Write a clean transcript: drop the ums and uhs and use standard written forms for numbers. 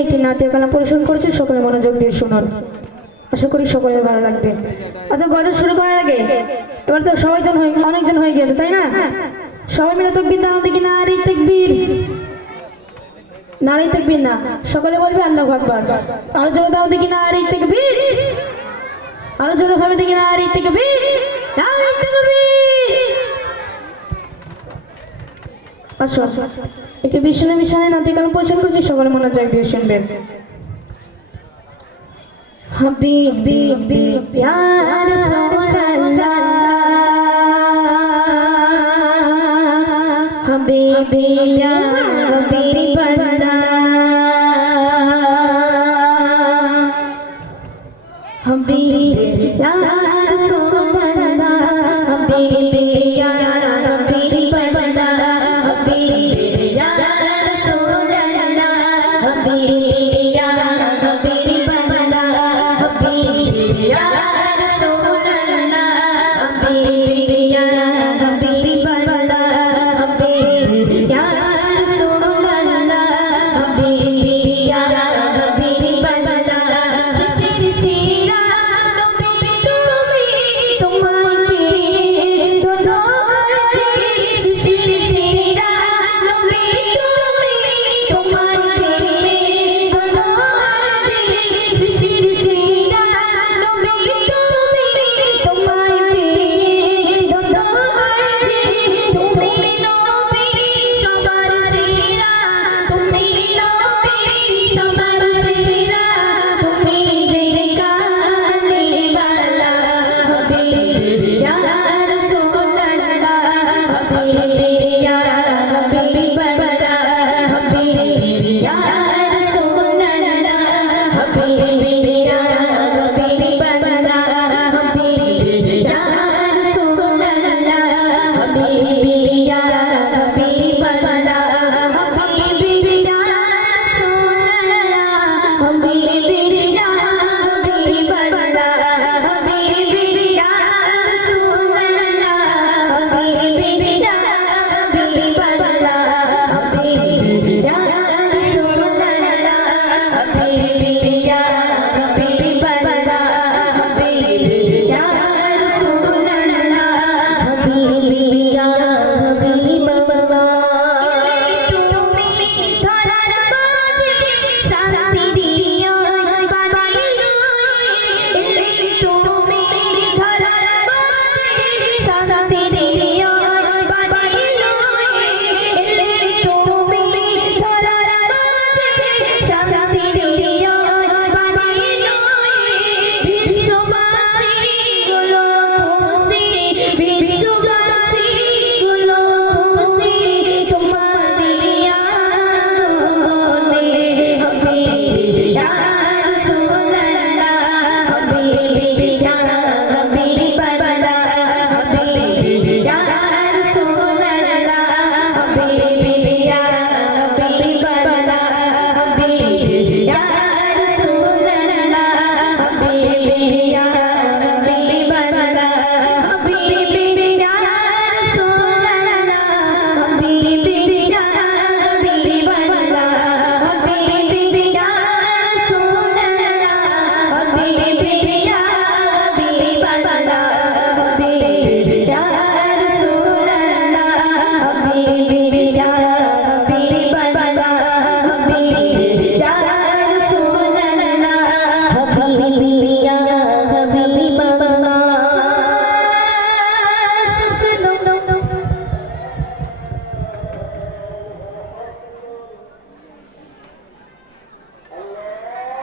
একটি নাট্য কলা পরিবেশন করেছে, সকলে মনোযোগ দিয়ে শুনুন। আশা করি সকলের ভালো লাগবে। আচ্ছা, গজল শুরু করার আগে এবার তো অনেকজন হয়ে গিয়েছে, তাই না? সবাই মিলে তাকবীর দাও দেখি, নারী তাকবীর, নারী তাকবীর না, সকলে বলবে আল্লাহু আকবার। আরো জোরে দাও দেখি, নারী তাকবীর, আরো জোরে হবে দেখি, নারী তাকবীর, নারী তাকবীর। আসো, একটু বিষ্ণু মিশনে নাট্য কলা পরিবেশন করছি, সকলে মনোযোগ দিয়ে শুনবেন। হাবিবি ইয়া রাসূলুল্লাহ, হাবিবি ইয়া হাবিবাল্লাহ, হাবিবি ইয়া রাসূলুল্লাহ, হাবিবি ইয়া হাবিবাল্লাহ, হাবিবি ইয়া রাসূলুল্লাহ, হাবিবি ইয়া হাবিবাল্লাহ, হাবিবি ইয়া রাসূলুল্লাহ, হাবিবি ইয়া হাবিবাল্লাহ, হাবিবি ইয়া রাসূলুল্লাহ, হাবিবি